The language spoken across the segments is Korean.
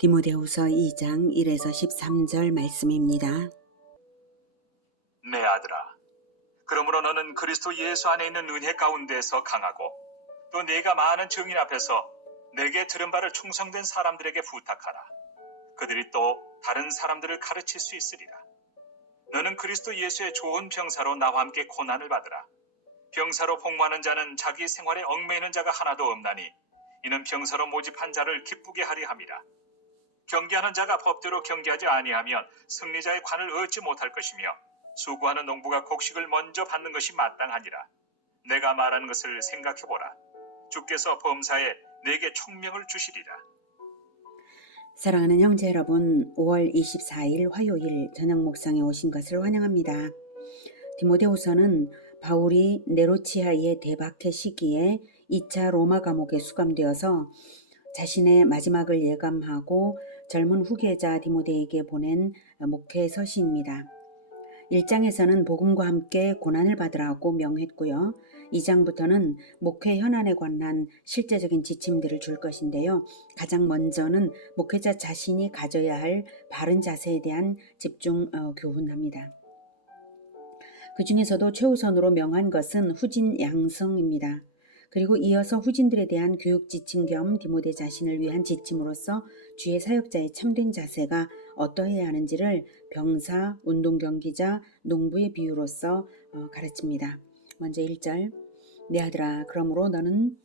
디모데후서 2장 1에서 13절 말씀입니다. 내 아들아, 그러므로 너는 그리스도 예수 안에 있는 은혜 가운데서 강하고 또 네가 많은 증인 앞에서 내게 들은 바를 충성된 사람들에게 부탁하라. 그들이 또 다른 사람들을 가르칠 수 있으리라. 너는 그리스도 예수의 좋은 병사로 나와 함께 고난을 받으라. 병사로 복무하는 자는 자기 생활에 얽매이는 자가 하나도 없나니 이는 병사로 모집한 자를 기쁘게 하리 함이라. 경계하는 자가 법대로 경계하지 아니하면 승리자의 관을 얻지 못할 것이며 수고하는 농부가 곡식을 먼저 받는 것이 마땅하니라. 내가 말하는 것을 생각해보라. 주께서 범사에 내게 총명을 주시리라. 사랑하는 형제 여러분, 5월 24일 화요일 저녁 목상에 오신 것을 환영합니다. 디모데후서는 바울이 네로치아의 대박해 시기에 2차 로마 감옥에 수감되어서 자신의 마지막을 예감하고 젊은 후계자 디모데에게 보낸 목회 서신입니다. 1장에서는 복음과 함께 고난을 받으라고 명했고요. 2장부터는 목회 현안에 관한 실제적인 지침들을 줄 것인데요. 가장 먼저는 목회자 자신이 가져야 할 바른 자세에 대한 집중 교훈합니다. 그 중에서도 최우선으로 명한 것은 후진 양성입니다. 그리고 이어서 후진들에 대한 교육 지침 겸 디모데 자신을 위한 지침으로서 주의 사역자의 참된 자세가 어떠해야 하는지를 병사, 운동경기자, 농부의 비유로서 가르칩니다. 먼저 1절, 내 아들아, 그러므로 너는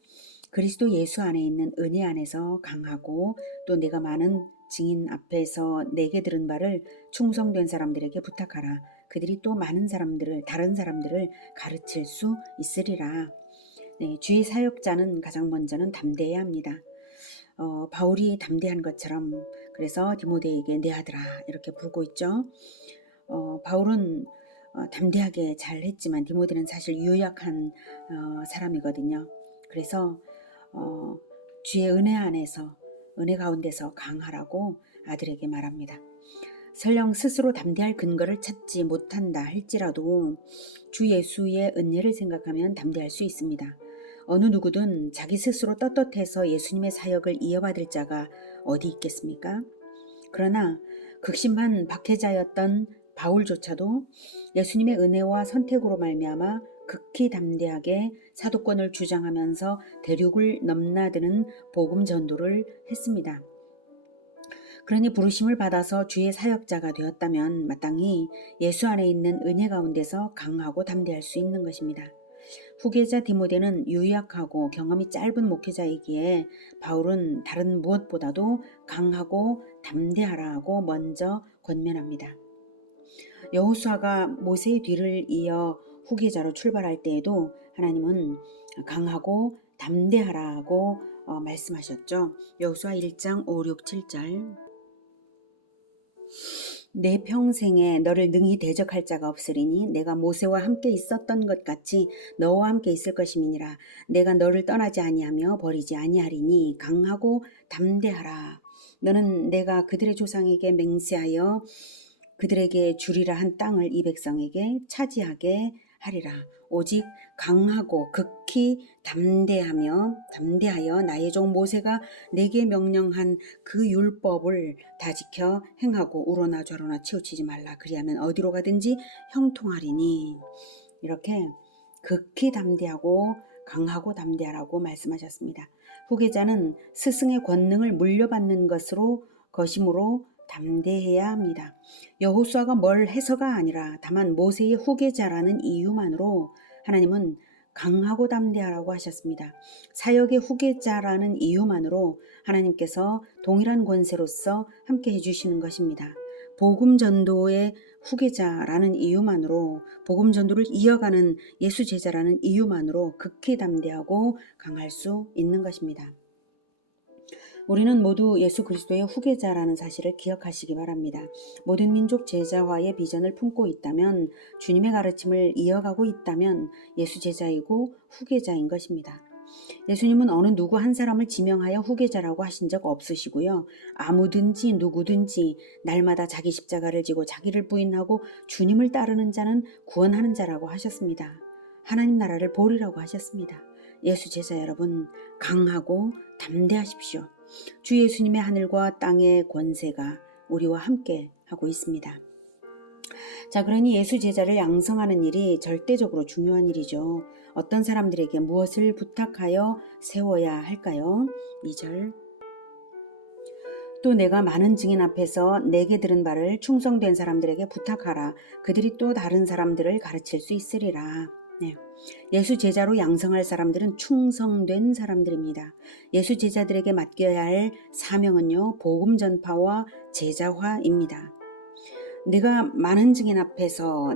그리스도 예수 안에 있는 은혜 안에서 강하고 또 내가 많은 증인 앞에서 내게 들은 바를 충성된 사람들에게 부탁하라. 그들이 또 많은 사람들을, 다른 사람들을 가르칠 수 있으리라. 네, 주의 사역자는 가장 먼저는 담대해야 합니다. 바울이 담대한 것처럼 그래서 디모데에게 내 아들아 이렇게 부르고 있죠. 바울은 담대하게 잘 했지만 디모데는 사실 유약한 사람이거든요. 그래서 주의 은혜 안에서 은혜 가운데서 강하라고 아들에게 말합니다. 설령 스스로 담대할 근거를 찾지 못한다 할지라도 주 예수의 은혜를 생각하면 담대할 수 있습니다. 어느 누구든 자기 스스로 떳떳해서 예수님의 사역을 이어받을 자가 어디 있겠습니까? 그러나 극심한 박해자였던 바울조차도 예수님의 은혜와 선택으로 말미암아 극히 담대하게 사도권을 주장하면서 대륙을 넘나드는 복음 전도를 했습니다. 그러니 부르심을 받아서 주의 사역자가 되었다면 마땅히 예수 안에 있는 은혜 가운데서 강하고 담대할 수 있는 것입니다. 후계자 디모데는 유약하고 경험이 짧은 목회자이기에 바울은 다른 무엇보다도 강하고 담대하라고 먼저 권면합니다. 여호수아가 모세의 뒤를 이어 후계자로 출발할 때에도 하나님은 강하고 담대하라고 말씀하셨죠. 여호수아 1장 5, 6, 7절 내 평생에 너를 능히 대적할 자가 없으리니 내가 모세와 함께 있었던 것 같이 너와 함께 있을 것임이니라. 내가 너를 떠나지 아니하며 버리지 아니하리니 강하고 담대하라. 너는 내가 그들의 조상에게 맹세하여 그들에게 주리라 한 땅을 이 백성에게 차지하게 하리라. 오직 강하고 극히 담대하여 나의 종 모세가 내게 명령한 그 율법을 다 지켜 행하고 우로나 좌로나 치우치지 말라. 그리하면 어디로 가든지 형통하리니. 이렇게 극히 담대하고 강하고 담대하라고 말씀하셨습니다. 후계자는 스승의 권능을 물려받는 것이므로 담대해야 합니다. 여호수아가 뭘 해서가 아니라 다만 모세의 후계자라는 이유만으로 하나님은 강하고 담대하라고 하셨습니다. 사역의 후계자라는 이유만으로 하나님께서 동일한 권세로서 함께 해주시는 것입니다. 복음 전도의 후계자라는 이유만으로 복음 전도를 이어가는 예수 제자라는 이유만으로 극히 담대하고 강할 수 있는 것입니다. 우리는 모두 예수 그리스도의 후계자라는 사실을 기억하시기 바랍니다. 모든 민족 제자화의 비전을 품고 있다면, 주님의 가르침을 이어가고 있다면 예수 제자이고 후계자인 것입니다. 예수님은 어느 누구 한 사람을 지명하여 후계자라고 하신 적 없으시고요. 아무든지 누구든지 날마다 자기 십자가를 지고 자기를 부인하고 주님을 따르는 자는 구원하는 자라고 하셨습니다. 하나님 나라를 보리라고 하셨습니다. 예수 제자 여러분, 강하고 담대하십시오. 주 예수님의 하늘과 땅의 권세가 우리와 함께 하고 있습니다. 자, 그러니 예수 제자를 양성하는 일이 절대적으로 중요한 일이죠. 어떤 사람들에게 무엇을 부탁하여 세워야 할까요? 2절. 또 내가 많은 증인 앞에서 내게 들은 바를 충성된 사람들에게 부탁하라. 그들이 또 다른 사람들을 가르칠 수 있으리라. 네. 예수 제자로 양성할 사람들은 충성된 사람들입니다. 예수 제자들에게 맡겨야 할 사명은요, 복음 전파와 제자화입니다. 내가 많은 증인 앞에서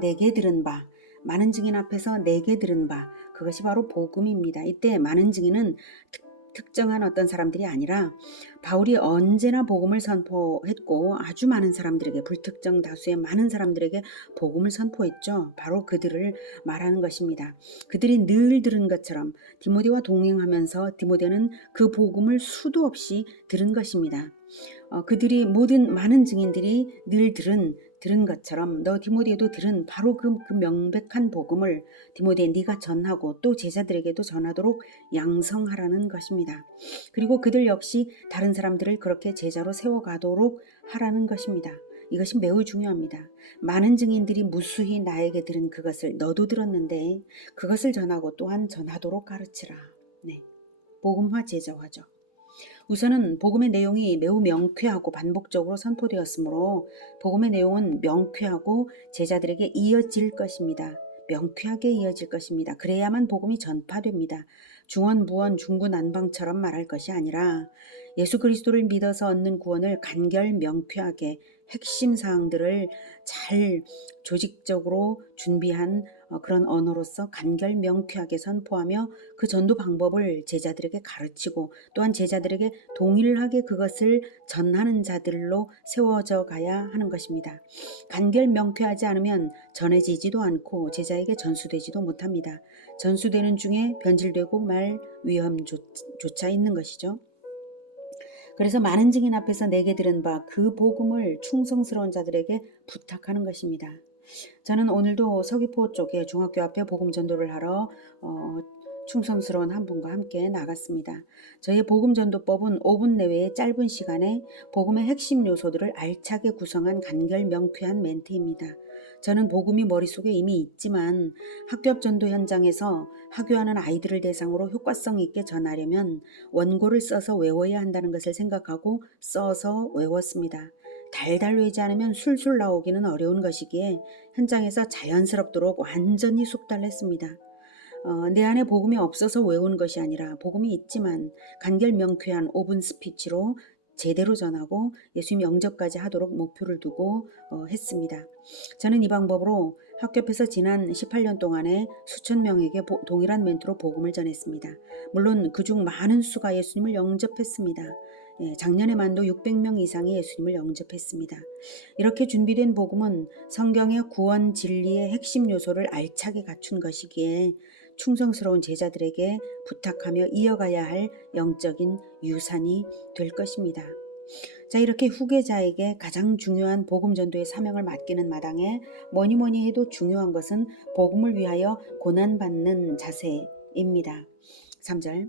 내게 들은 바, 많은 증인 앞에서 내게 들은 바, 그것이 바로 복음입니다. 이때 많은 증인은 특정한 어떤 사람들이 아니라 바울이 언제나 복음을 선포했고 아주 많은 사람들에게, 불특정 다수의 많은 사람들에게 복음을 선포했죠. 바로 그들을 말하는 것입니다. 그들이 늘 들은 것처럼 디모데와 동행하면서 디모데는 그 복음을 수도 없이 들은 것입니다. 그들이 모든 많은 증인들이 늘 들은 것처럼 너 디모데도 들은 바로 그 명백한 복음을 디모데 네가 전하고 또 제자들에게도 전하도록 양성하라는 것입니다. 그리고 그들 역시 다른 사람들을 그렇게 제자로 세워가도록 하라는 것입니다. 이것이 매우 중요합니다. 많은 증인들이 무수히 나에게 들은 그것을 너도 들었는데 그것을 전하고 또한 전하도록 가르치라. 네, 복음화 제자화죠. 우선은 복음의 내용이 매우 명쾌하고 반복적으로 선포되었으므로 복음의 내용은 명쾌하고 제자들에게 이어질 것입니다. 명쾌하게 이어질 것입니다. 그래야만 복음이 전파됩니다. 중언부언 중구난방처럼 말할 것이 아니라 예수 그리스도를 믿어서 얻는 구원을 간결 명쾌하게 핵심 사항들을 잘 조직적으로 준비한 그런 언어로서 간결 명쾌하게 선포하며 그 전도 방법을 제자들에게 가르치고 또한 제자들에게 동일하게 그것을 전하는 자들로 세워져 가야 하는 것입니다. 간결 명쾌하지 않으면 전해지지도 않고 제자에게 전수되지도 못합니다. 전수되는 중에 변질되고 말 위험조차 있는 것이죠. 그래서 많은 증인 앞에서 내게 들은 바 그 복음을 충성스러운 자들에게 부탁하는 것입니다. 저는 오늘도 서귀포 쪽에 중학교 앞에 복음 전도를 하러 충성스러운 한 분과 함께 나갔습니다. 저희의 복음 전도법은 5분 내외의 짧은 시간에 복음의 핵심 요소들을 알차게 구성한 간결 명쾌한 멘트입니다. 저는 복음이 머릿속에 이미 있지만 학교 앞 전도 현장에서 학교하는 아이들을 대상으로 효과성 있게 전하려면 원고를 써서 외워야 한다는 것을 생각하고 써서 외웠습니다. 달달 외지 않으면 술술 나오기는 어려운 것이기에 현장에서 자연스럽도록 완전히 숙달했습니다. 내 안에 복음이 없어서 외운 것이 아니라 복음이 있지만 간결 명쾌한 5분 스피치로 제대로 전하고 예수님 영접까지 하도록 목표를 두고 했습니다. 저는 이 방법으로 학교 앞에서 지난 18년 동안에 수천 명에게 동일한 멘트로 복음을 전했습니다. 물론 그중 많은 수가 예수님을 영접했습니다. 작년에만도 600명 이상이 예수님을 영접했습니다. 이렇게 준비된 복음은 성경의 구원 진리의 핵심 요소를 알차게 갖춘 것이기에 충성스러운 제자들에게 부탁하며 이어가야 할 영적인 유산이 될 것입니다. 자, 이렇게 후계자에게 가장 중요한 복음 전도의 사명을 맡기는 마당에 뭐니 해도 중요한 것은 복음을 위하여 고난받는 자세입니다. 3절.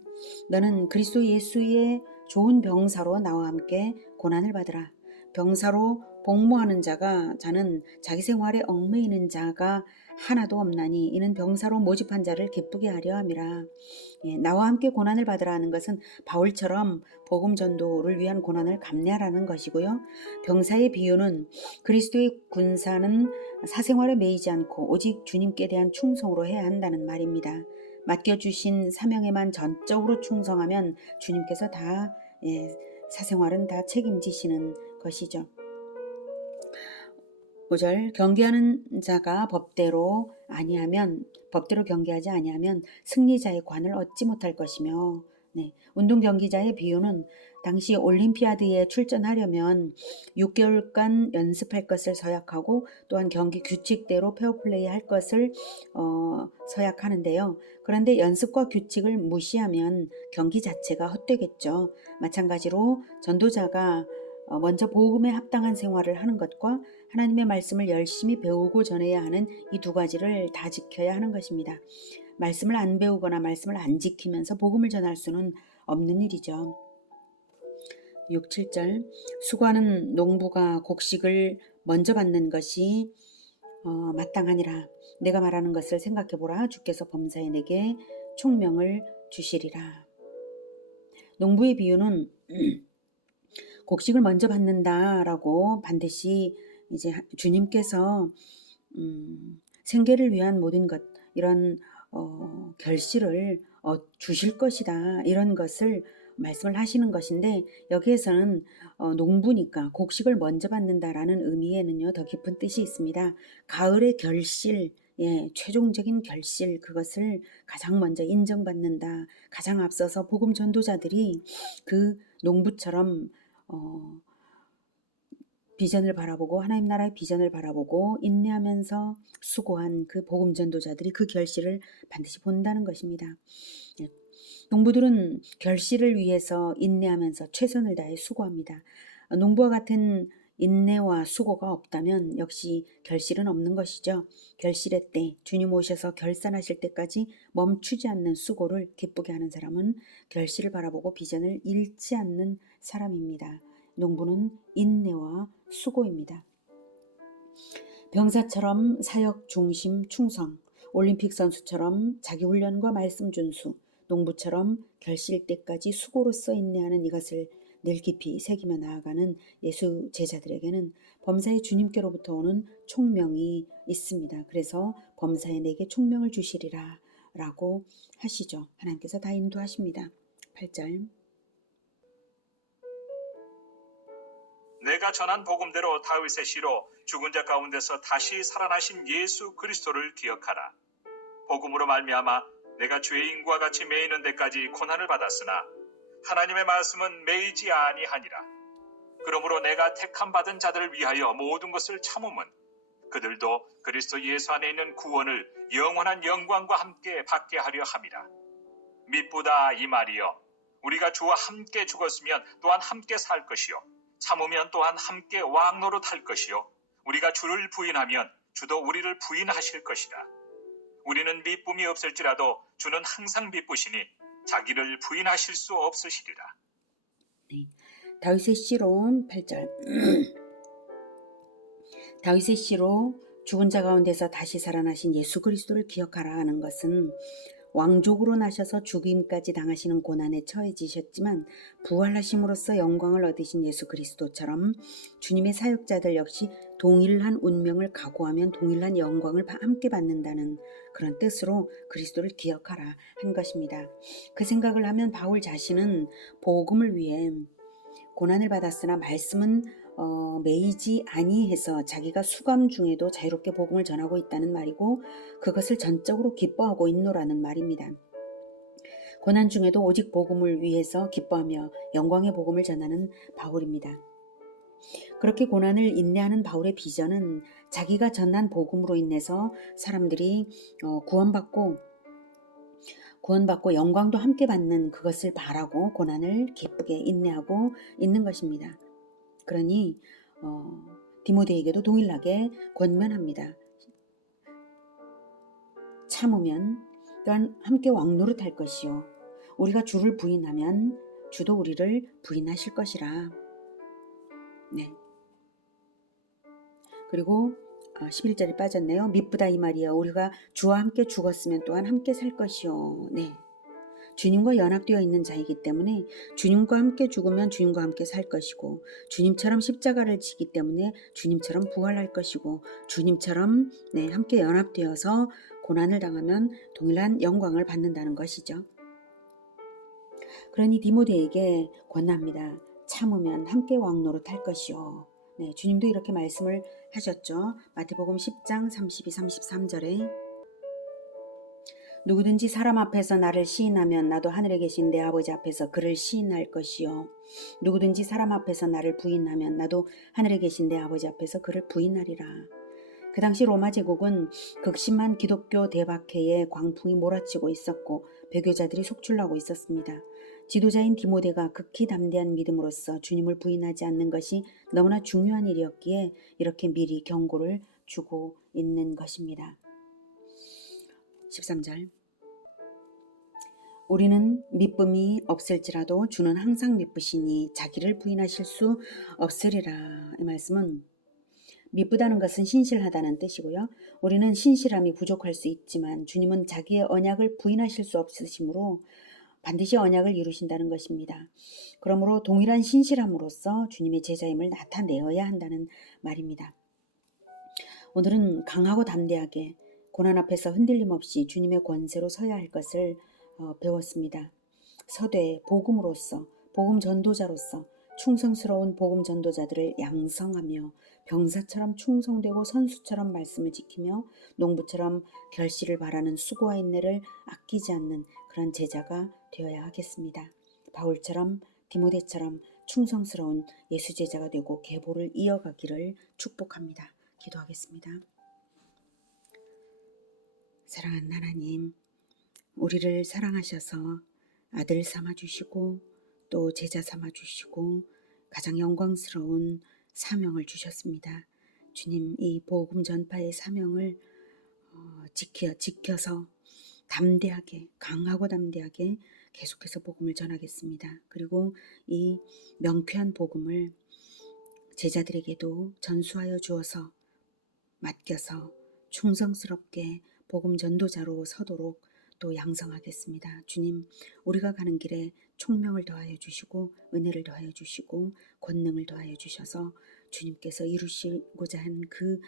너는 그리스도 예수의 좋은 병사로 나와 함께 고난을 받으라. 병사로 복무하는 자는 자기 생활에 얽매이는 자가 하나도 없나니 이는 병사로 모집한 자를 기쁘게 하려 함이라. 나와 함께 고난을 받으라 하는 것은 바울처럼 복음 전도를 위한 고난을 감내하라는 것이고요. 병사의 비유는 그리스도의 군사는 사생활에 매이지 않고 오직 주님께 대한 충성으로 해야 한다는 말입니다. 맡겨주신 사명에만 전적으로 충성하면 주님께서 다 사생활은 다 책임지시는 것이죠. 5절. 경계하는 자가 법대로 경계하지 아니하면 승리자의 관을 얻지 못할 것이며, 운동 경기자의 비유는 당시 올림피아드에 출전하려면 6개월간 연습할 것을 서약하고 또한 경기 규칙대로 페어플레이 할 것을 서약하는데요. 그런데 연습과 규칙을 무시하면 경기 자체가 헛되겠죠. 마찬가지로 전도자가 먼저 복음에 합당한 생활을 하는 것과 하나님의 말씀을 열심히 배우고 전해야 하는 이 두 가지를 다 지켜야 하는 것입니다. 말씀을 안 배우거나 말씀을 안 지키면서 복음을 전할 수는 없는 일이죠. 6, 7절 수고하는 농부가 곡식을 먼저 받는 것이 마땅하니라. 내가 말하는 것을 생각해보라. 주께서 범사에 내게 총명을 주시리라. 농부의 비유는 곡식을 먼저 받는다라고 반드시 이제 주님께서 생계를 위한 모든 것 이런 결실을 주실 것이다 이런 것을 말씀을 하시는 것인데 여기에서는 농부니까 곡식을 먼저 받는다라는 의미에는요 더 깊은 뜻이 있습니다. 가을의 결실, 최종적인 결실 그것을 가장 먼저 인정받는다. 가장 앞서서 복음 전도자들이 그 농부처럼 비전을 바라보고 하나님 나라의 비전을 바라보고 인내하면서 수고한 그 복음 전도자들이 그 결실을 반드시 본다는 것입니다. 농부들은 결실을 위해서 인내하면서 최선을 다해 수고합니다. 농부와 같은 인내와 수고가 없다면 역시 결실은 없는 것이죠. 결실의 때 주님 오셔서 결산하실 때까지 멈추지 않는 수고를 기쁘게 하는 사람은 결실을 바라보고 비전을 잃지 않는 사람입니다. 농부는 인내와 수고입니다. 병사처럼 사역 중심 충성, 올림픽 선수처럼 자기 훈련과 말씀 준수, 농부처럼 결실 때까지 수고로써 인내하는 이것을 늘 깊이 새기며 나아가는 예수 제자들에게는 범사의 주님께로부터 오는 총명이 있습니다. 그래서 범사에 내게 총명을 주시리라 라고 하시죠. 하나님께서 다 인도하십니다. 8절 내가 전한 복음대로 다윗의 시로 죽은 자 가운데서 다시 살아나신 예수 그리스도를 기억하라. 복음으로 말미암아 내가 죄인과 같이 매이는 데까지 고난을 받았으나 하나님의 말씀은 매이지 아니하니라. 그러므로 내가 택함 받은 자들을 위하여 모든 것을 참음은 그들도 그리스도 예수 안에 있는 구원을 영원한 영광과 함께 받게 하려 함이라. 미쁘다 이 말이여. 우리가 주와 함께 죽었으면 또한 함께 살 것이요 참으면 또한 함께 왕노릇할 것이요 우리가 주를 부인하면 주도 우리를 부인하실 것이라. 우리는 미쁨이 없을지라도 주는 항상 미쁘시니 자기를 부인하실 수 없으시리라. 네. 다윗의 시로 8절 다윗의 시로 죽은 자 가운데서 다시 살아나신 예수 그리스도를 기억하라 하는 것은 왕족으로 나셔서 죽임까지 당하시는 고난에 처해지셨지만 부활하심으로써 영광을 얻으신 예수 그리스도처럼 주님의 사역자들 역시 동일한 운명을 각오하면 동일한 영광을 함께 받는다는 그런 뜻으로 그리스도를 기억하라 한 것입니다. 그 생각을 하면 바울 자신은 복음을 위해 고난을 받았으나 말씀은 매이지 아니해서 자기가 수감 중에도 자유롭게 복음을 전하고 있다는 말이고 그것을 전적으로 기뻐하고 있노라는 말입니다. 고난 중에도 오직 복음을 위해서 기뻐하며 영광의 복음을 전하는 바울입니다. 그렇게 고난을 인내하는 바울의 비전은 자기가 전한 복음으로 인해서 사람들이 구원받고 영광도 함께 받는 그것을 바라고 고난을 기쁘게 인내하고 있는 것입니다. 그러니 디모데에게도 동일하게 권면합니다. 참으면 또한 함께 왕노릇할 것이요 우리가 주를 부인하면 주도 우리를 부인하실 것이라. 네. 그리고 11절이 빠졌네요. 미쁘다 이 말이요 우리가 주와 함께 죽었으면 또한 함께 살 것이요. 네. 주님과 연합되어 있는 자이기 때문에 주님과 함께 죽으면 주님과 함께 살 것이고 주님처럼 십자가를 지기 때문에 주님처럼 부활할 것이고 주님처럼 함께 연합되어서 고난을 당하면 동일한 영광을 받는다는 것이죠. 그러니 디모데에게 권합니다. 참으면 함께 왕노릇할 것이요. 네, 주님도 이렇게 말씀을 하셨죠. 마태복음 10장 32, 33절에 누구든지 사람 앞에서 나를 시인하면 나도 하늘에 계신 내 아버지 앞에서 그를 시인할 것이요 누구든지 사람 앞에서 나를 부인하면 나도 하늘에 계신 내 아버지 앞에서 그를 부인하리라. 그 당시 로마 제국은 극심한 기독교 대박해에 광풍이 몰아치고 있었고 배교자들이 속출나고 있었습니다. 지도자인 디모데가 극히 담대한 믿음으로써 주님을 부인하지 않는 것이 너무나 중요한 일이었기에 이렇게 미리 경고를 주고 있는 것입니다. 13절 우리는 미쁨이 없을지라도 주는 항상 미쁘시니 자기를 부인하실 수 없으리라. 이 말씀은 미쁘다는 것은 신실하다는 뜻이고요. 우리는 신실함이 부족할 수 있지만 주님은 자기의 언약을 부인하실 수 없으시므로 반드시 언약을 이루신다는 것입니다. 그러므로 동일한 신실함으로써 주님의 제자임을 나타내어야 한다는 말입니다. 오늘은 강하고 담대하게 고난 앞에서 흔들림 없이 주님의 권세로 서야 할 것을 배웠습니다. 서되 복음으로서, 복음 전도자로서 충성스러운 복음 전도자들을 양성하며 병사처럼 충성되고 선수처럼 말씀을 지키며 농부처럼 결실을 바라는 수고와 인내를 아끼지 않는 그런 제자가 되어야 하겠습니다. 바울처럼 디모데처럼 충성스러운 예수 제자가 되고 계보를 이어가기를 축복합니다. 기도하겠습니다. 사랑하는 하나님, 우리를 사랑하셔서 아들 삼아주시고 또 제자 삼아주시고 가장 영광스러운 사명을 주셨습니다. 주님, 이 복음 전파의 사명을 지켜서 담대하게, 강하고 담대하게 계속해서 복음을 전하겠습니다. 그리고 이 명쾌한 복음을 제자들에게도 전수하여 주어서 맡겨서 충성스럽게 복음 전도자로 서도록 또 양성하겠습니다. 주님, 우리가 가는 길에 총명을 더하여 주시고 은혜를 더하여 주시고 권능을 더하여 주셔서 주님께서 이루시고자 한 그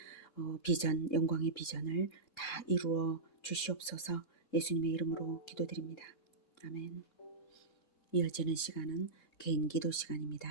비전, 영광의 비전을 다 이루어 주시옵소서. 예수님의 이름으로 기도드립니다. 아멘. 이어지는 시간은 개인 기도 시간입니다.